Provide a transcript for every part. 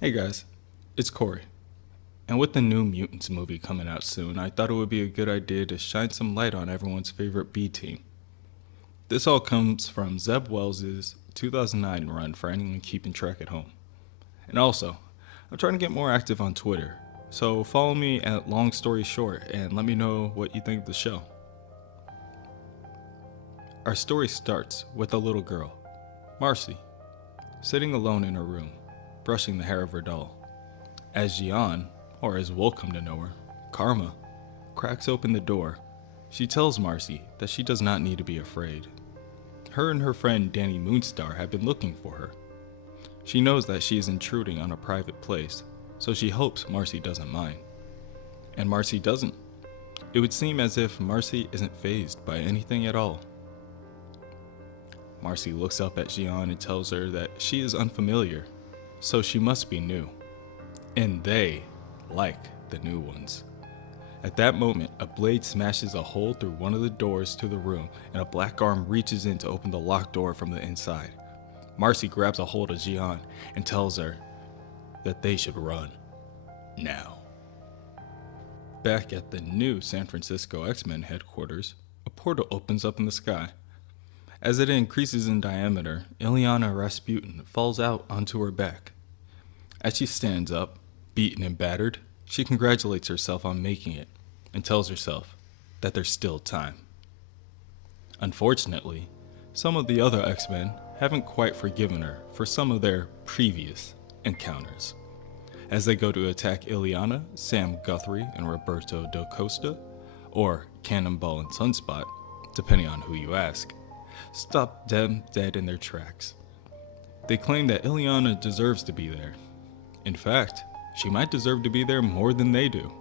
Hey guys, it's Corey. And with the new Mutants movie coming out soon, I thought it would be a good idea to shine some light on everyone's favorite B team. This all comes from Zeb Wells' 2009 run for anyone keeping track at home. And also, I'm trying to get more active on Twitter, so follow me at Long Story Short and let me know what you think of the show. Our story starts with a little girl, Marcy, sitting alone in her room, brushing the hair of her doll. As Jian, or as we'll come to know her, Karma, cracks open the door, she tells Marcy that she does not need to be afraid. Her and her friend Danny Moonstar have been looking for her. She knows that she is intruding on a private place, so she hopes Marcy doesn't mind. And Marcy doesn't. It would seem as if Marcy isn't fazed by anything at all. Marcy looks up at Jian and tells her that she is unfamiliar, so she must be new. And they like the new ones. At that moment, a blade smashes a hole through one of the doors to the room, and a black arm reaches in to open the locked door from the inside. Marcy grabs a hold of Jian and tells her that they should run. Now. Back at the new San Francisco X-Men headquarters, a portal opens up in the sky. As it increases in diameter, Ileana Rasputin falls out onto her back. As she stands up, beaten and battered, she congratulates herself on making it and tells herself that there's still time. Unfortunately, some of the other X-Men haven't quite forgiven her for some of their previous encounters. As they go to attack Ileana, Sam Guthrie and Roberto Da Costa, or Cannonball and Sunspot, depending on who you ask, stop them dead in their tracks. They claim that Ileana deserves to be there. In fact, she might deserve to be there more than they do.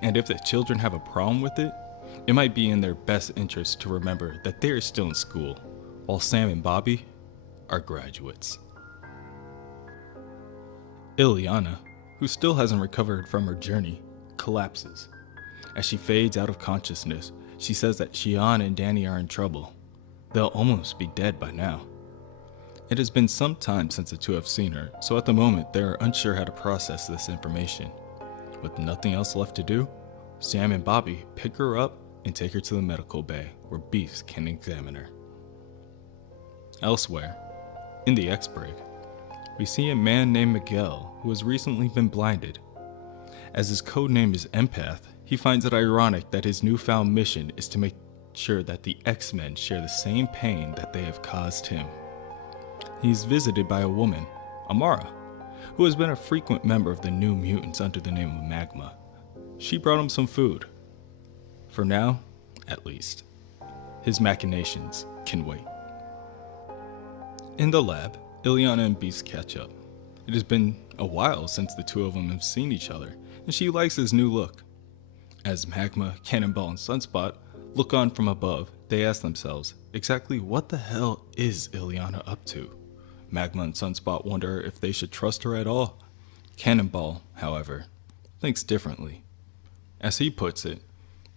And if the children have a problem with it, it might be in their best interest to remember that they are still in school, while Sam and Bobby are graduates. Ileana, who still hasn't recovered from her journey, collapses. As she fades out of consciousness, she says that Jian and Danny are in trouble. They'll almost be dead by now. It has been some time since the two have seen her, so at the moment they are unsure how to process this information. With nothing else left to do, Sam and Bobby pick her up and take her to the medical bay where Beast can examine her. Elsewhere, in the X-Brig, we see a man named Miguel who has recently been blinded. As his code name is Empath, he finds it ironic that his newfound mission is to make sure that the X-Men share the same pain that they have caused him. He is visited by a woman, Amara, who has been a frequent member of the New Mutants under the name of Magma. She brought him some food. For now, at least. His machinations can wait. In the lab, Ileana and Beast catch up. It has been a while since the two of them have seen each other, and she likes his new look. As Magma, Cannonball, and Sunspot look on from above, they ask themselves, exactly what the hell is Ileana up to? Magma and Sunspot wonder if they should trust her at all. Cannonball, however, thinks differently. As he puts it,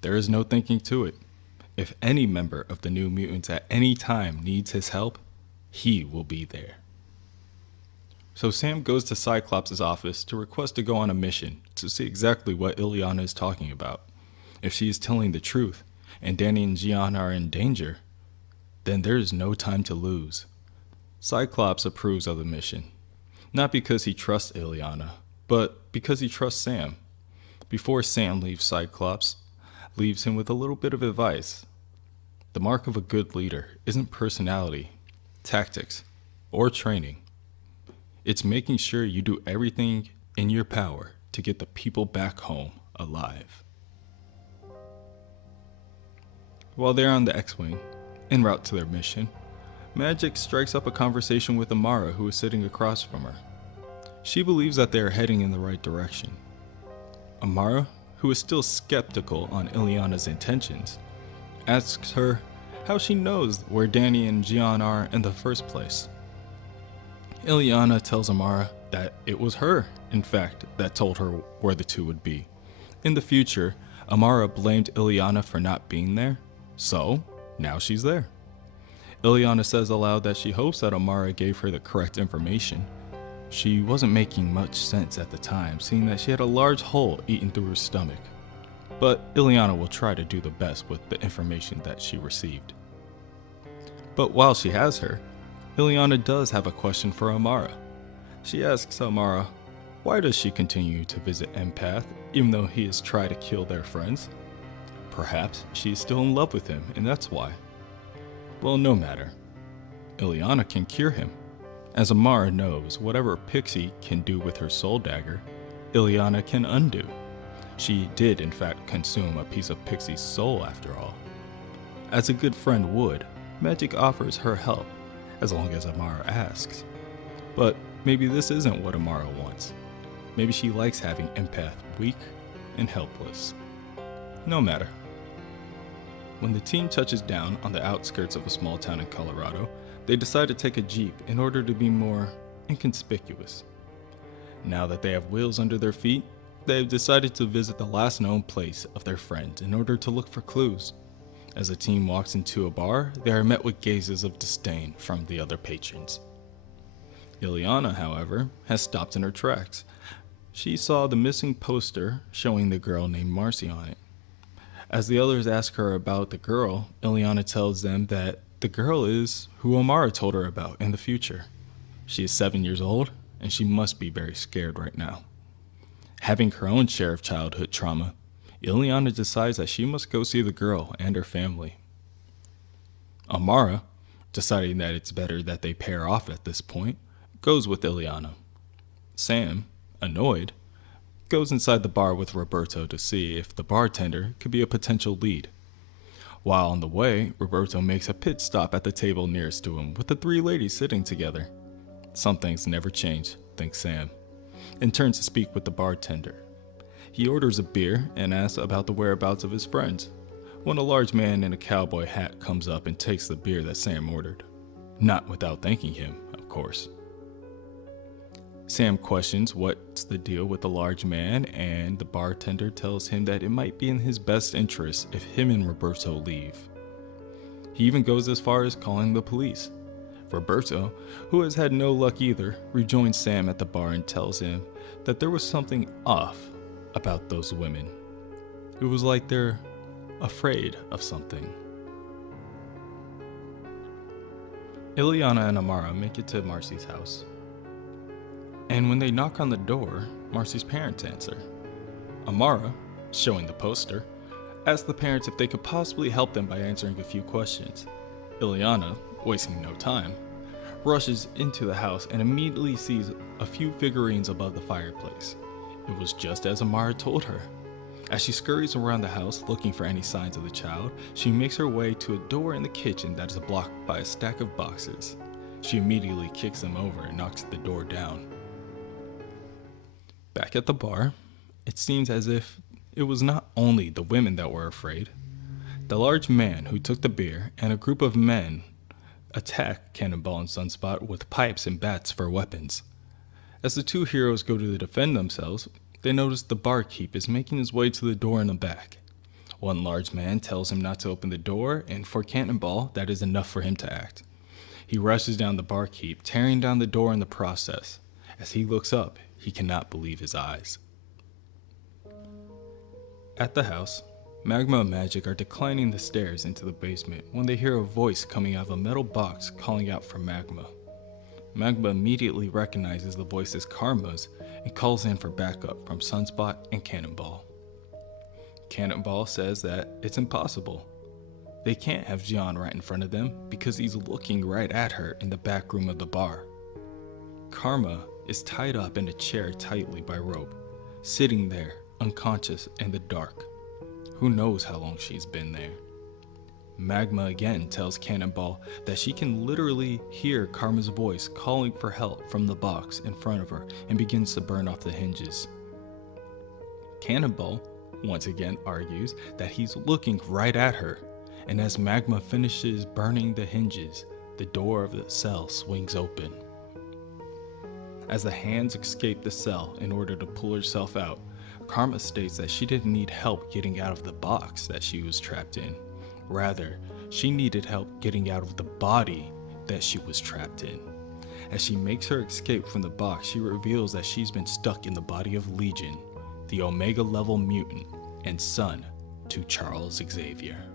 there is no thinking to it. If any member of the New Mutants at any time needs his help, he will be there. So Sam goes to Cyclops' office to request to go on a mission to see exactly what Ileana is talking about. If she is telling the truth, and Danny and Jian are in danger, then there is no time to lose. Cyclops approves of the mission, not because he trusts Ileana, but because he trusts Sam. Before Sam leaves Cyclops, leaves him with a little bit of advice. The mark of a good leader isn't personality, tactics, or training. It's making sure you do everything in your power to get the people back home alive. While they're on the X-Wing, en route to their mission, Magik strikes up a conversation with Amara, who is sitting across from her. She believes that they are heading in the right direction. Amara, who is still skeptical on Ileana's intentions, asks her how she knows where Danny and Jian are in the first place. Ileana tells Amara that it was her, in fact, that told her where the two would be. In the future, Amara blamed Ileana for not being there, so now she's there. Ileana says aloud that she hopes that Amara gave her the correct information. She wasn't making much sense at the time, seeing that she had a large hole eaten through her stomach. But Ileana will try to do the best with the information that she received. But while she has her, Ileana does have a question for Amara. She asks Amara, why does she continue to visit Empath even though he has tried to kill their friends? Perhaps she is still in love with him and that's why. Well, no matter. Ileana can cure him. As Amara knows, whatever Pixie can do with her soul dagger, Ileana can undo. She did in fact consume a piece of Pixie's soul after all. As a good friend would, Magik offers her help, as long as Amara asks. But maybe this isn't what Amara wants. Maybe she likes having Empath weak and helpless. No matter. When the team touches down on the outskirts of a small town in Colorado, they decide to take a jeep in order to be more inconspicuous. Now that they have wheels under their feet, they have decided to visit the last known place of their friends in order to look for clues. As the team walks into a bar, they are met with gazes of disdain from the other patrons. Ileana, however, has stopped in her tracks. She saw the missing poster showing the girl named Marcy on it. As the others ask her about the girl, Ileana tells them that the girl is who Amara told her about in the future. She is 7 years old, and she must be very scared right now. Having her own share of childhood trauma, Ileana decides that she must go see the girl and her family. Amara, deciding that it's better that they pair off at this point, goes with Ileana. Sam, annoyed, goes inside the bar with Roberto to see if the bartender could be a potential lead. While on the way, Roberto makes a pit stop at the table nearest to him with the three ladies sitting together. Some things never change, thinks Sam, and turns to speak with the bartender. He orders a beer and asks about the whereabouts of his friends, when a large man in a cowboy hat comes up and takes the beer that Sam ordered. Not without thanking him, of course. Sam questions what's the deal with the large man, and the bartender tells him that it might be in his best interest if him and Roberto leave. He even goes as far as calling the police. Roberto, who has had no luck either, rejoins Sam at the bar and tells him that there was something off about those women. It was like they're afraid of something. Ileana and Amara make it to Marcy's house. And when they knock on the door, Marcy's parents answer. Amara, showing the poster, asks the parents if they could possibly help them by answering a few questions. Ileana, wasting no time, rushes into the house and immediately sees a few figurines above the fireplace. It was just as Amara told her. As she scurries around the house looking for any signs of the child, she makes her way to a door in the kitchen that is blocked by a stack of boxes. She immediately kicks them over and knocks the door down. Back at the bar, it seems as if it was not only the women that were afraid. The large man who took the beer and a group of men attack Cannonball and Sunspot with pipes and bats for weapons. As the two heroes go to defend themselves, they notice the barkeep is making his way to the door in the back. One large man tells him not to open the door, and for Cannonball, that is enough for him to act. He rushes down the barkeep, tearing down the door in the process. As he looks up, he cannot believe his eyes. At the house, Magma and Magik are declining the stairs into the basement when they hear a voice coming out of a metal box calling out for Magma. Magma immediately recognizes the voice as Karma's and calls in for backup from Sunspot and Cannonball. Cannonball says that it's impossible. They can't have Jian right in front of them because he's looking right at her in the back room of the bar. Karma is tied up in a chair tightly by rope, sitting there unconscious in the dark. Who knows how long she's been there? Magma again tells Cannonball that she can literally hear Karma's voice calling for help from the box in front of her and begins to burn off the hinges. Cannonball once again argues that he's looking right at her, and as Magma finishes burning the hinges, the door of the cell swings open. As the hands escape the cell in order to pull herself out, Karma states that she didn't need help getting out of the box that she was trapped in. Rather, she needed help getting out of the body that she was trapped in. As she makes her escape from the box, she reveals that she's been stuck in the body of Legion, the Omega level mutant and son to Charles Xavier.